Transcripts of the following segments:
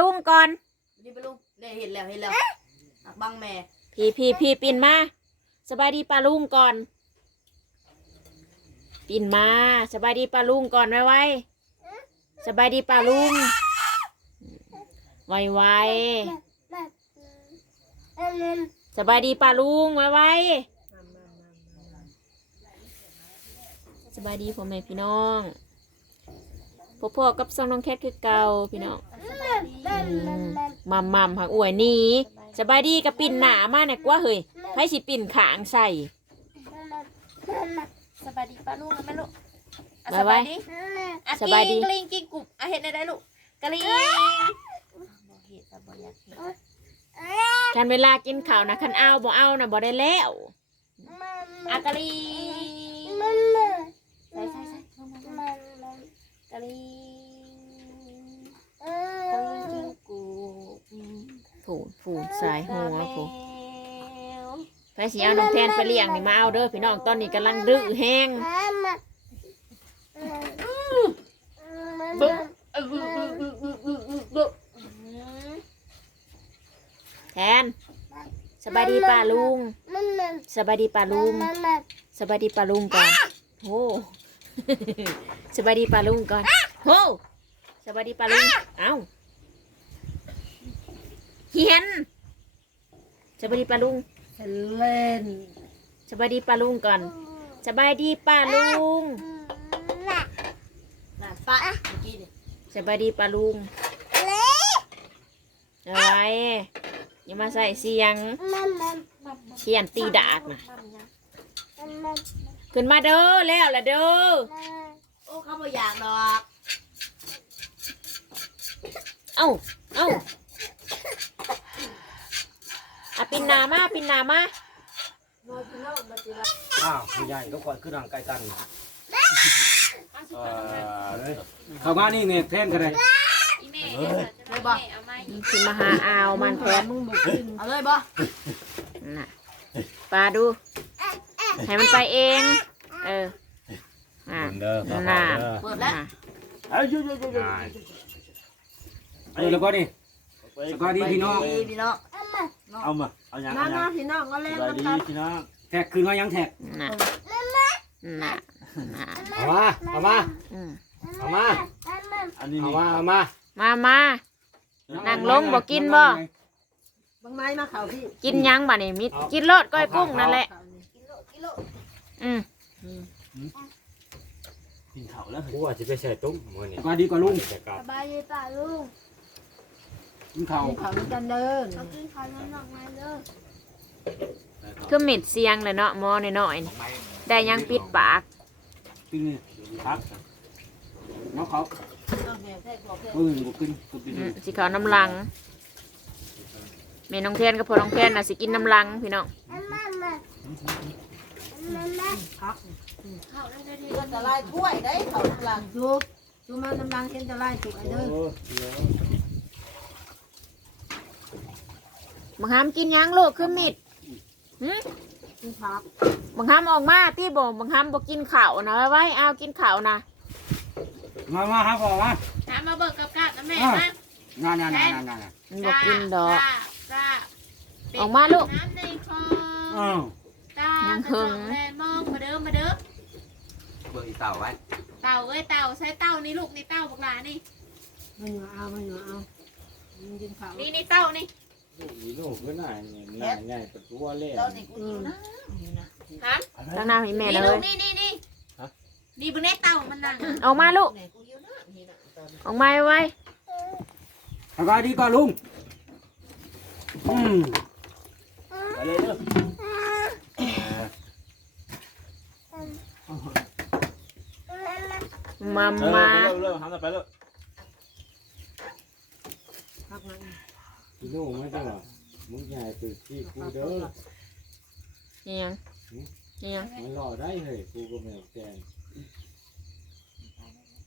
ลุงก่อน นี่ไปลุงเลยเห็นแล้วเห็นแล้วอะบังแม่พี่พี่พี่ปิ่นมาสบายดีปลาลุงก่อน ปิ่นมาสบายดีปลาลุงก่อนไวไวๆสบายดีปลาลุง ไวไวๆสบายดีปลาลุงไวไวๆสบายดีพ่อแม่พี่น้องพ่อพ่อกับซองน้องแคทคือเก่าพี่น้อง มัมมัมหักอวยหนี่สบายดีกับปิ่นหนามาเนี่ยกว่าเฮ้ยไผสิปิ่นขางใส่สบายดีป้าลุงนะแม่ลูกอะบ๊ายบายอะสบายดีกลิ้งกลิ้งกรุบอะเห็นได้ได้ลูกกลิ้งบ่เห็นแต่บ่อยากเห็นคันเวลากินข้าวนะคันเอาบ่เอานะบ่ได้แล้วอะกลิ้งใส่ใส่ใส่ลงมาลงมากลิ้งกลิ้ง กลิ้งกรุบอืมผูดผูดสายหัวผูดแมวไผสิเอาน้องแทนไปเลี้ยงนี่มาเอาเด้อพี่น้องตอนนี้กำลังดื้อแห้งบึ๊บเออบึ๊บบึ๊บบึ๊บบึ๊บบึ๊บบึ๊บบึ๊บอืมแทนสบายดีป้าลุงสบายดีป้าลุงสบายดีป้าลุงก่อนโอ้สบายดีป้าลุงก่อนโอ้ สบายดีป้าลุงเอ้าเฮียนสบายดีป้าลุงเล่นสบายดีป้าลุงก่อนสบายดีป้าลุงน่ะปะเมื่อกี้นี่สบายดีป้าลุงอะไรอย่ามาใส่เสียงเขียนตีดากนะขึ้นมาเด้อแล้วละเด้อโอ้เขาบ่อยากดอก เอ้าเอ้าอะปินหนามาปินหนามาอ้าวผู้ใหญ่ก็คอยขึ้นร่างกายกันเอ่อเลยเข้ามานี่เนี่ยแทนกันเลยเลยบ่ขึ้นมาหาอาวมันแทนเอาเลยบ่น่ะปลาดูให้มันไปเอง เอออะเด้อน่ะเปิดแล้วน่ะ เอ้ยยุ่ยยุ่ยยุ่ย เออแล้วก็นี่แล้วก็นี่พี่น้องดีพี่น้องเอามาเอาอย่างน้าเอาอน้าย่างพี่น้องก็เล่นสบายน้ำดีกันพี่น้องแท็กคืนมายังแท็กน่ะน่ะน่ะเอามาเอามาอืมเอามาอันนี้เอามาเอามามามา นั่งลงบ่กินบ่ บางไม้มาเขาพี่กินหยังบ่นี่มิกินโลดก้อยกุ้งนั่นแหละกิโลกิโลอืมกินข้าวแล้ว กูอาจจะไปใส่ตุ้มมือนี่สบายดีกว่าลุงจะกลับสบายดีป่ะลุง กินข้าวเขาด้วยกันเดินเอากินข้าวน้ำหนักมาเด้อคือมิดเสียงเลยเนาะหมอน้อยๆนี่ได้หยังปิดปากกินนี่ครับน้องเขาเอาแม่แท้บอกแท้เออบ่กินกินไปอืดิมสิเขาน้ำลังแม่น้องแทนกับพ่อน้องแทนน่ะสิกินน้ำลังพี่น้องมามามามามาพักเข้าได้ดีก็จะไล่ถ้วยได้เขากำลังจุบจุบมากำลังเห็นจะไล่ถูกไอ้เด้อโอ้ บังคับกินหยังลูกคือมิดหึกินผักบังคับออกมาที่บ่บังคับบ่กินข้าวนะไว้ไว้เอากินข้าวนะมามาครับพ่อมาถามมาเบิกกับกาดนะแม่อะนะงานงานงานงานงานมันบ่กินดอกกาดาออกมาลูกน้ำในคลออ้าวตายังกระหึจงกแลมองมาเด้อมาเด้อเบิกอีเต่าไว้เต่าเอ้ยเต่าใช้เต่านี่ลูกนี่เต่าบักหลานี่มันอยู่เอามันอยู่เอามันกินข้าวนี่นี่เต่านี่ อีลูกก็น่าเนี่ยน่าง่ายประตูว่าเล่นตอนนี้กูอยู่นะอยู่นะฮะตั้งหน้าให้แม่นี่เลลูยกนี่นี่นี่นี่บุญแน่เต่ามันนั่งออกมาลูก ไหนกูอยู่นะนี่นะตอนนี้ออกมาไว้ไว้สบายดีก่อนลุงอืมไปเลยเด้อมาเออมาเร็วเร็วทำต่อไปเร็วพักมันอี ลูกไม่ใช่หรอมึงใหญ่ตื่นที่กูเด้อเอียงเอียงมันหล่อได้เฮ้ยกูก็แมวแกง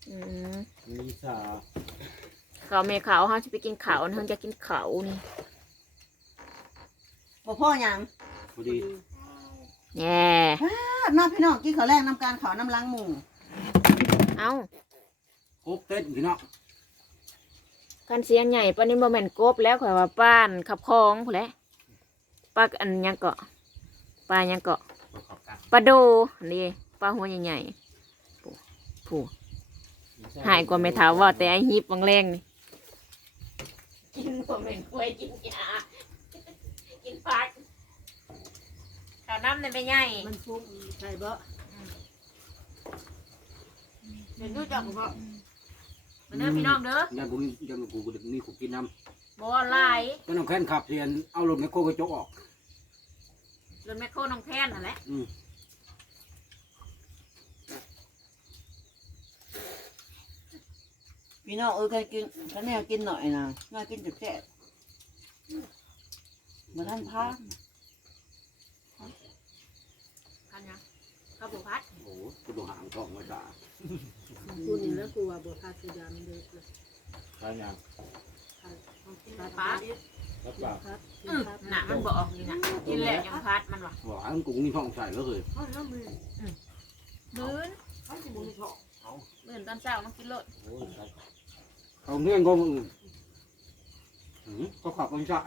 อืมมีสาข้าวแม่ขาวเฮาสิไปกินข้าวเฮาจะกินข้าวนี่บ่พ่อหยังพอดีแย่น้องพี่น้องกินข้าวแรงน้ำการข้าวน้ำล้างหมูเอ้าครบเต้นพี่น้อง กันเสียงใหญ่ปานนี้บ่แม่นกบแล้วข่อยว่าป้านขับคลองพุ่นแหละปลาอันหยังเกาะปลาหยังเกาะขอบกันปลาโดนี่ปลาหัวใหญ่ๆผู้ผู้หายกว่าไม่ถามว่าแต่ไอฮิปบางแรงนี่กินบ่แม่นกล้วยกินยากินผักข้าวน้ำในไม่ใหญ่มันฟุ้งใช่บ่เดี๋ยวดูจักบ่มา เด้อพี่น้องเด้อยันกูนี่ยันกูกูนี่กูกินน้บ่หลายำก็น้ำแข็งขับเรียนเอาลมในโคกระจกออกรถแมคโครน้องแพนนั่นแหละอืมพี่น้องเออใครกินข้าแนวกินหน่อยนะน่ากินจุดแจ๊ะมาท่านพาคันยัง ข้าวบุพัดโอ้โหกูดูหางกล้องไว้ด่ากูนี่แล้วกูว่าบ่พาสิยามเด้อใช่ยังปลารับปากครับอืมหนามันบอกนี่นะกินแหละยังพัดมันวะหวานกูนี่ท้องใส่แล้วเลยมื้นมื้นตอนเช้ามันกินโลดโอ้ยครับเขาเงี้ยก็มึงอืมก็ขับมันจะ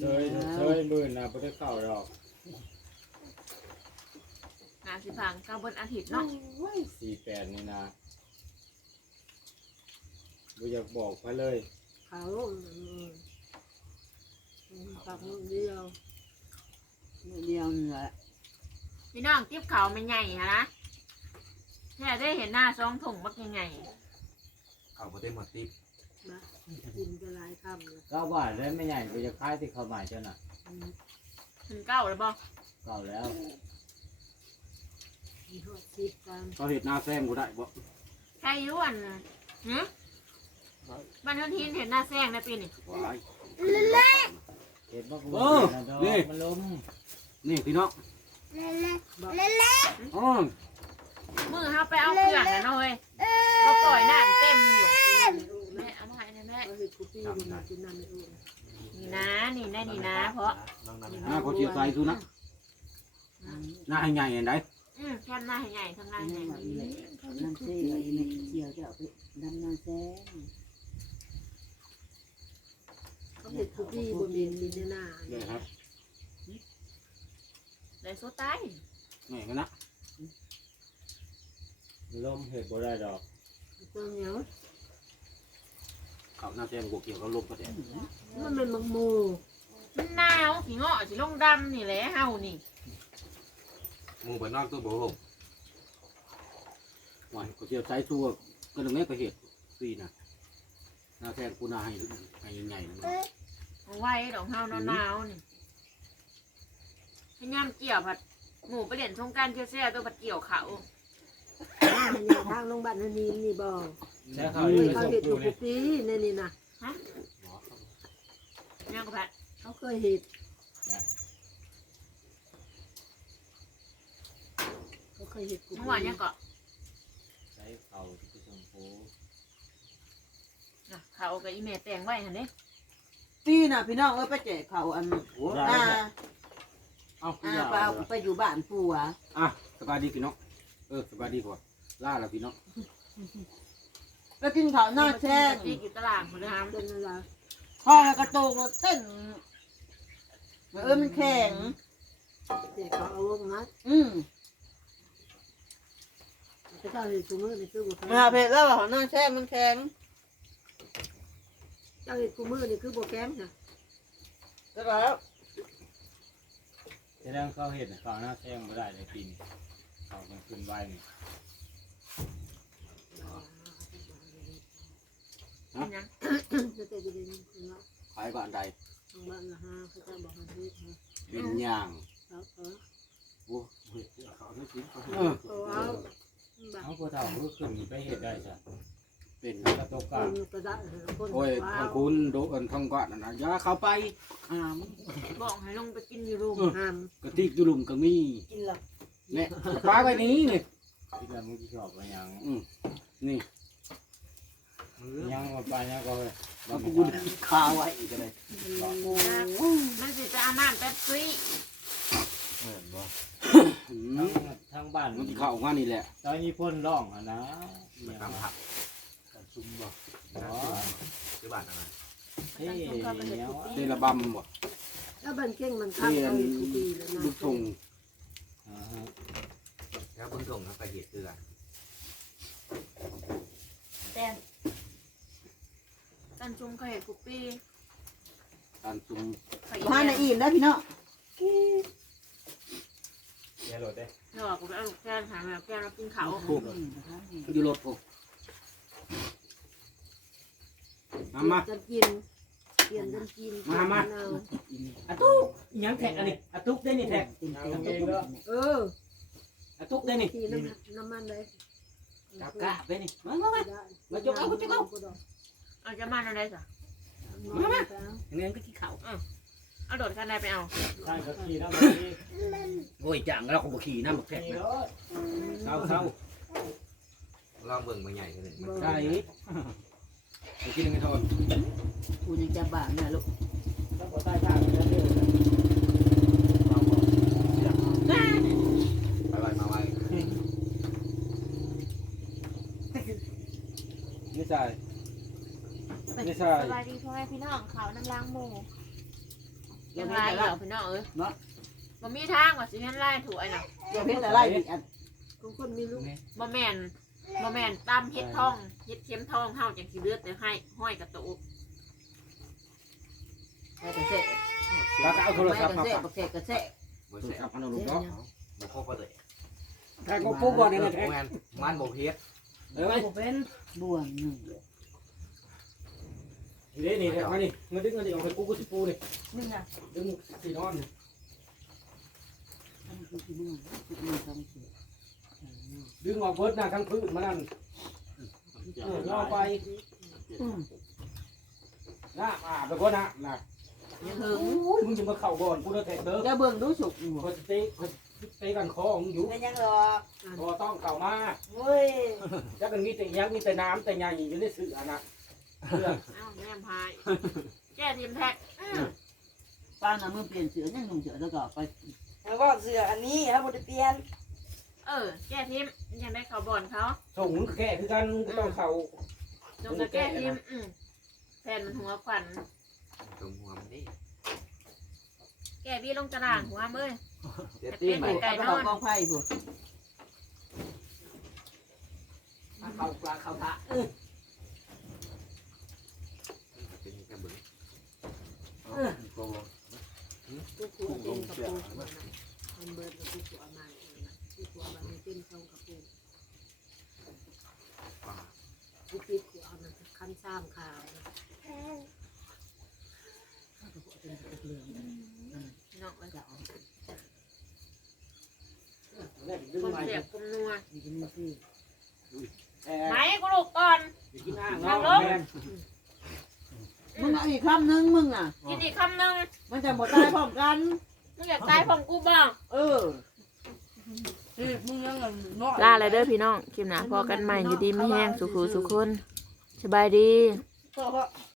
เฉยเฉยหมื่นนะไม่ได้เข้าหรอก งานสิพังก้าวบนอาทิตย์เนาะสี่แปดนี่นะกูอยากบอกไปเลยเขาปักมือเดียวมือเดียวนี่แหละพี่น้องติ๊บเขาไม่ใหญ่ฮะนะแค่ได้เห็นหน้าซองถุงมักยังไงเขาบ่ได้มาติดนะกินก็หลายคำเลยก็ว่าได้ไม่ใหญ่กูจะคล้ายที่เขาหมายเจ้าน่ะถึงเก้าแล้วบ่เก่าแล้ว มีหอดสิบกันเขาเห็ดหน้าแซมกูได้บ่ใครรู้อันหืมบ้านทนทินเห็นหน้าแซงนะปีนี้หวาย เห็นว่ากูเออนะดอกนี่มันล้มนี่พี่น้องอ๋อมือเขาไปเอาเครื่องนะเนาะเว้ยก็ปล่อยน้ำเต็มอยู่แม่เอามาให้นะแม่เขาเห็ดกูปี้มันมากินน้ำไม่รู้นี่นะนี่นะนี่นะเพราะหน้าเขาเชียร์ใส่สุนะหน้าให้ใหญ่เห็นได้อืม แค่หน้าให้ใหญ่ข้างหน้าใหญ่น้ำเสียอีเม็ดเดียวจะเอาไปดำน้ำแซงเขาเห็ดคุกูปี้บนเมียนดินหน้าเลยครับเลยโซตายแม่กันนะล้มเห็ดบ่ได้ดอกตัวเหนียวเขาหน้าแซมกูเกี่ยวกับลมก็แดดมันเป็นมังมูมันหนาวขี้เงาะสิลงดำนี่แหละเฮานี่ มึงไปนอนตัวบ่ห่มหวายเขาเชียร์ใส่ชัวก็ตรงนี้ก็เห็ดปีนะหน้าแซมกูหน้าให้ให้ใหญ่ๆนะเอาไว้ดอกเฮาหนาวๆนี่พยายามเกี่ยวผัดหมูไปเล่นสงกรารเชี่ยวๆตัวผัดเกี่ยวเขามันอยู่ทางโรงพยาบาลนีนี่บ่ใช่เขาเฮ้อยู่ยในเขาศพเห็ดกูกูนี่ปี้ในนี่นะเนี่ยก็ผัดเขาเคยเห็ด เขาเคยเห็ดกูเมื่อวานเนี่ยก็ใช้เขาที่ชมพูน่ะเขากับอีเมลแต่งไว้หันเด้ปีน่ะพี่น้องเออไปแจกเขาอันโอ้อ่าเอาอ่าอย่าไปเอาไปอยู่บ้านปู่อะอะสบายดีพี่น้องเออสบายดีกว่าล่าแล้วพี่น้องไปกินข้าวหน้าแช่งที่อยู่ตลาดหมดเลยครับเป็นอะไรพ่อแล้วกระโตกแล้วเต้นเออมันแข็งเด็กเขาเอาลงนะอืมเขาเจ้าเห็ดกูมือนี่คือบ่แข็งมาเพจแล้วว่าหน้าแช่งมันแข็งเจ้าเห็ดกูมือนี่คือบ่แข็งนะแล้วก็แล้วแสดงเขาเห็ดเขาหน้าแท่งไม่ได้เลยกินเขามันขึ้นไว้นี่เป็นยังจะเตะไปเดินเนาะขายบ้านใดทางบ้านละห้าเขาเจ้าบอกให้เฮ็ดนะเป็นย่างเขาเออโอ้เฮ้ยเขาไม่กินเขาเออเอาบัก เขาผู้เฒ่าก็ขึ้นไปเห็ดได้จ้ะเป็นกระตกคกลางนกระดาษคนโอ้ยว้าทางวคุณโดนทางกวาดนั่นนะอย่าเข้าไปอ่ามันบอกให้ลงไปกินอยู่รูมห้ามกระติกจุลุมก็มีกินหลับเนี่ยปลาไปนี้นี่ที่แล้วมึงที่ชอบไปยังอืมนี่ยังมาไปยังก็เลยมันกูดึงคาไว้อีกเลยมันสิจะเอาน้ำแป๊บซี่อืม ทั้งทั้งบ้านมันที่เข้าออกมานี่แหละตอนนี้พ่นร่องอะนะมันทำผักซุ่มบ่ซื้อบ้านอะไรเฮ้ยเนาะเดลบำบ่แล้วบันเก่งมันข้างไปทุกทีแล้วนะลูกทงอ่าฮะแล้วเพิ่งส่งครับไปเหตุเกลือแต่นกันจุ่มเขาเห็ดคุปปี้การซุ่มเขาอีพาในแม่อิ่มได้พี่น้อง แย่รถเด้เดี๋ยวกูไปเอาลูกแก้วหาแมวแก้วแล้วกินเขาอยู่รถผมมามาจะกินเปลี่ยนกันกินมามาอะตุ๊กยังแท็กอันนี้อะตุ๊กได้นี่แท็กเอออะตุ๊กได้นี่ทีน้ำน้ำมันเลยกะกะได้นี่มามามามาจกเอาจกเอาเอาจะมาอะไรจ้ะเงินก็ที่เขา เอาโดดกันได้ไปเอาใช่ก็ขี่น้ำนี่โอ้ยจังแล้วเขาบอกขี่น้ำบักแท็กขี่นะรถเศร้าเศร้าลองเบิ่งมาใหญ่ขึ้นใช่ไปกินยังไงทอนกูยังจะบ้าเนี่ยลูกต้องบ่ใต้ทางแล้วเด้อไปไวมาไวไม่ใช่ไม่ใช่สบายดีพ่อแม่พี่น้องเขาน้ำล้างหมู ยัยังงไงไงแต่เหละรอพี่น้องเอ้ยเนาะบ่มีทางว่าสิเห็นไล่ถูกไอ้น่ะอย่าเพิ่งแต่ไล่ดิอันของคนมีลูกบ่แม่นบ่แม่นตามเฮ็ดทองเฮ็ดเข็มทองเฮาจังสิเลือดแต่ให้ห้อยกระตุกไปกระเซะแล้วก็เอาโทรไปศัพท์กระมาเซะฝากกระเซะกระเซะบ่โทรใช่ศัพท์อันนั้นลูกเนาะบ่ครบเลยแท็กก็ปุ๊บก่อนนี่นะแท็กแม่นมันบ่เฮ็ดเออไหมเป็นบ่วงหนึ่ง นี่นี่แท็กมานี่มาดึงอันนี้ออกไปกูกูสิปูนี่นี่ไงดึงสีนอนนี่ทำคือที่นี่มันต้องเสียดึงออกเบิดหน้าทั้งพื้นมานั่นเออล่อไปอืมน้าอาบแล้วก็น้าน่ะยังถึงโอ้ยมึงจะมาเข่าก่อนกูจะแท็กเด้อจะเบิ่งดูสุกเขาจะเตะเขาจะเตะกันคอของอยู่เป็นยังหรอกพอต้องเข่ามาเฮ้ยจักกันมีแต่ยังมีแต่น้ำแต่ใหญ่อยู่ในเสือนะ เพื่อเอ้าแม่พายแก้ทีมแท็กป้าน่ะมือเปลี่ยนเสือยังนุ่งเสือแล้วก็ไปแล้วก็เสืออันนี้ครับบไดเปลี่ยนเออ แก้ทีมยังได้เขาบ่อนเขาส่งมึงแค่คือกันมึงก็ต้องเข่าจงจะแก้ทีมอืมแฟนมันหัวขวัญตรงหัวมันนี่แก้บี้ลงตารางหัวเอ้ยเดี๋ยวตีใหม่ไปเอากองไผ่ผู้เข่าปลาเข่าทะ เป็นกระเบื้อง โก กูกูเต็มกระ ปุกมันเบิดกับกูกูเอามากูกูเอามาเต็มช่องกระปุกป่ากูปิดกูเอามันคันซ้ำขาวพี่น้องเอ้ยจะเอาดึงคนใหม่เสียบคุมนัวอีกนี่คือแอไหนกูลูกก่อนอย่ากินอ่งเนาะแมนมึงเอาอีกคำนึงมึงอะกินอีกคำหนึ่งมันจะหมดตายพร้อมกัน มึงอยากตายผมกูบ้างเออมึงยังเงินน้อยลาเลยเด้อพี่น้องคลิปหน้าพอกันใหม่อยู่ดีไม่แห้งสุขูสุขคนสบายดี เพราะว่า